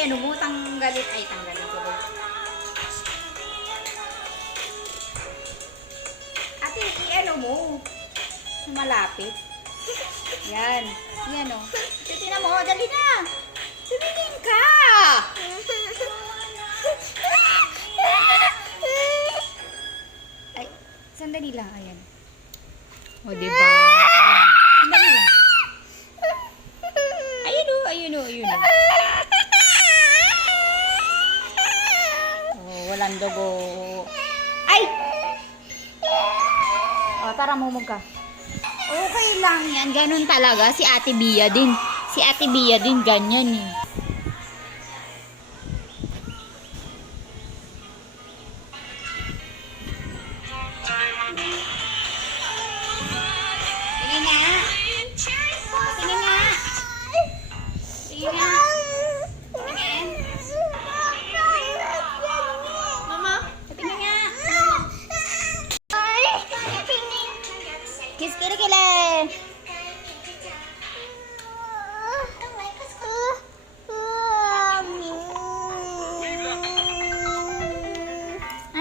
i-ano mo, tanggalin, ay tanggalin ko? Ate, i-ano mo. Malapit. Yan. Yan o. Titignan mo, dali na. Tumingin ka. Ay, sandali lang. Ayan. O, diba? Ayan. Sandali lang. Ayun o, ayun. Oh, walang dugo. Ay! O, tara, mumug ka. Okay lang yan. Ganun talaga. Si Ate Bia din. Si Ate Bia din ganyan eh.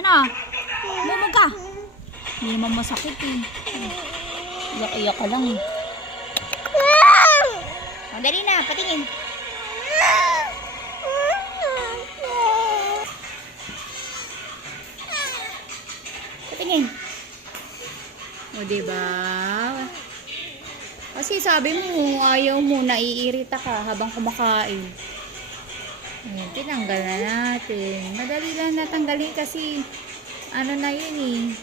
Ano? Bumog ka. Hindi naman masakit eh. Iyak-iyak ka lang eh. O, dali na. Patingin. Patingin. O, diba? Kasi sabi mo, ayaw mo, naiirita ka habang kumakain. Ayan, tinanggal na natin. Madali lang natanggalin kasi ano na yun eh.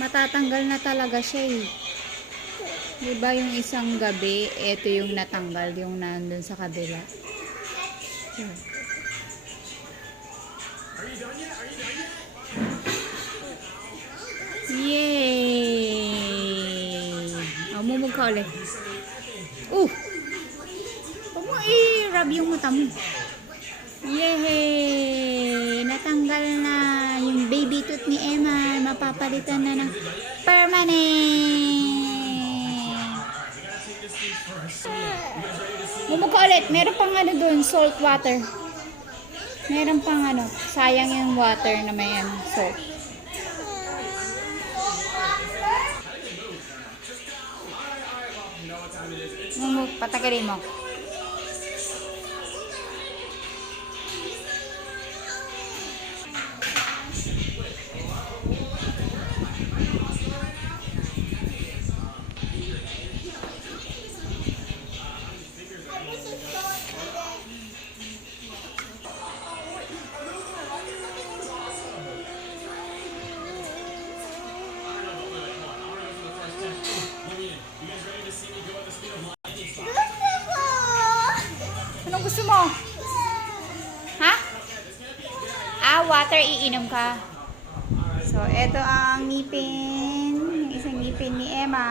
Matatanggal na talaga siya eh. Diba yung isang gabi, ito yung natanggal, yung nandun sa kabila. Yun. Yay! Oh, mumug ka ulit. Uh! Huwag mo i-rub yung mata mo. Yay! Natanggal na yung baby tooth ni Emma. Mapapalitan na ng permanent. Mumug ka ulit. Meron pang ano doon, salt water. Meron pang ano, sayang yung water na may ano, salt. Patagalin mo. Gusto mo? Ha? Ah, water iinom ka. So, eto ang ngipin. Yung isang ngipin ni Emma.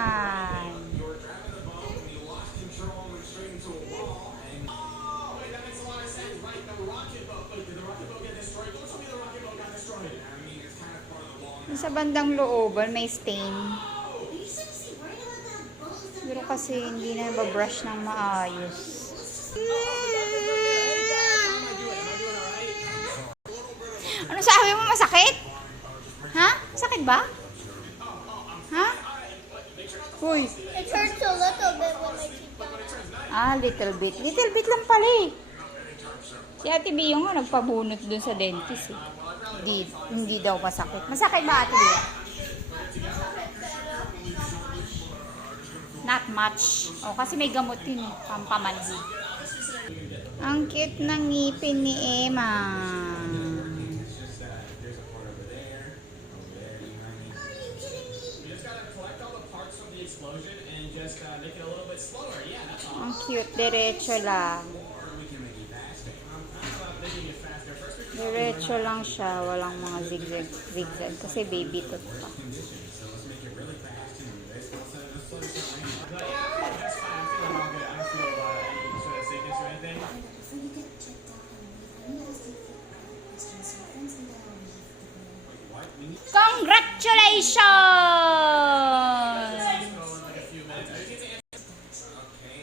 Sa bandang looban, may stain. Pero kasi hindi na babrush ng maayos. Ano sabi mo masakit? Ha? Sakit ba? Ha? Uy. It hurts a little bit when I keep down. Ah, little bit. Little bit lang pala eh. Si Ate Bia nga nagpabunot dun sa dentist eh. Hindi, hindi daw masakit. Masakit ba Ate Bia? Not much. O, kasi may gamot din eh. Pampamanhi. Ang cute ng ngipin ni Emma. Ang cute. Diretso lang. Diretso lang siya. Walang mga zigzag, zigzag. Kasi baby tooth pa. Congratulations!